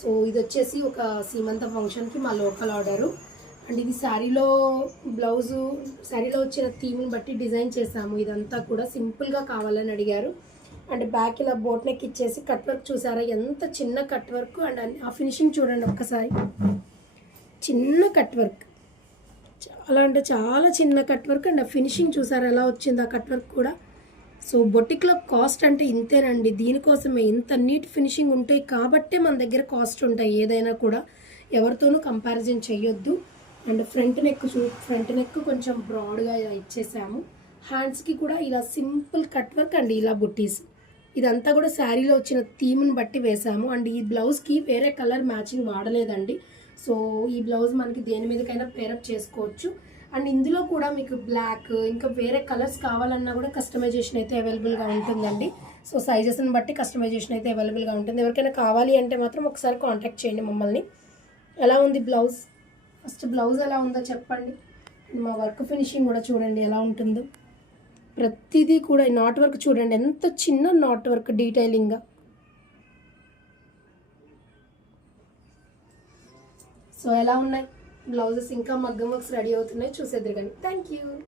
So ఇది వచ్చేసి ఒక సీమంత ఫంక్షన్కి మా లోకల్ ఆర్డరు. అండ్ ఇది శారీలో బ్లౌజు, శారీలో వచ్చిన థీమ్ని బట్టి డిజైన్ చేసాము. ఇదంతా కూడా సింపుల్గా కావాలని అడిగారు. అండ్ బ్యాక్ ఇలా బోట్ నెక్ ఇచ్చేసి కట్ వర్క్ చూసారా, ఎంత చిన్న కట్ వర్క్. అండ్ ఆ ఫినిషింగ్ చూడండి ఒక్కసారి, చిన్న కట్ వర్క్, చాలా అంటే చాలా చిన్న కట్ వర్క్. అండ్ ఆ ఫినిషింగ్ చూసారా ఎలా వచ్చింది ఆ కట్ వర్క్ కూడా. సో బొటిక్లో కాస్ట్ అంటే ఇంతేనండి, దీనికోసమే ఇంత నీట్ ఫినిషింగ్ ఉంటాయి కాబట్టే మన దగ్గర కాస్ట్ ఉంటాయి ఏదైనా కూడా, ఎవరితోనూ కంపారిజన్ చేయొద్దు. అండ్ ఫ్రంట్ నెక్ కొంచెం బ్రాడ్గా ఇలా ఇచ్చేసాము. హ్యాండ్స్కి కూడా ఇలా సింపుల్ కట్ వర్క్ అండ్ ఇలా బుట్టీస్, ఇదంతా కూడా శారీలో వచ్చిన థీమ్ని బట్టి వేసాము. అండ్ ఈ బ్లౌజ్కి వేరే కలర్ మ్యాచింగ్ వాడలేదండి. సో ఈ బ్లౌజ్ మనకి దేని మీదకైనా పేరప్ చేసుకోవచ్చు. అండ్ ఇందులో కూడా మీకు బ్లాక్ ఇంకా వేరే కలర్స్ కావాలన్నా కూడా కస్టమైజేషన్ అయితే అవైలబుల్గా ఉంటుందండి. సో సైజెస్ని బట్టి కస్టమైజేషన్ అయితే అవైలబుల్గా ఉంటుంది. ఎవరికైనా కావాలి అంటే మాత్రం ఒకసారి కాంటాక్ట్ చేయండి మమ్మల్ని. ఎలా ఉంది బ్లౌజ్, ఫస్ట్ బ్లౌజ్ ఎలా ఉందో చెప్పండి. మా వర్క్ ఫినిషింగ్ కూడా చూడండి ఎలా ఉంటుందో. ప్రతిదీ కూడా ఈ నాట్ వర్క్ చూడండి, ఎంత చిన్న నాట్ వర్క్ డీటెయిలింగ్గా. సో ఎలా ఉన్నాయి బ్లౌజెస్, ఇంకా మగ్గం వర్క్స్ రెడీ అవుతున్నాయి, చూసేద్దరు కానీ. Thank you.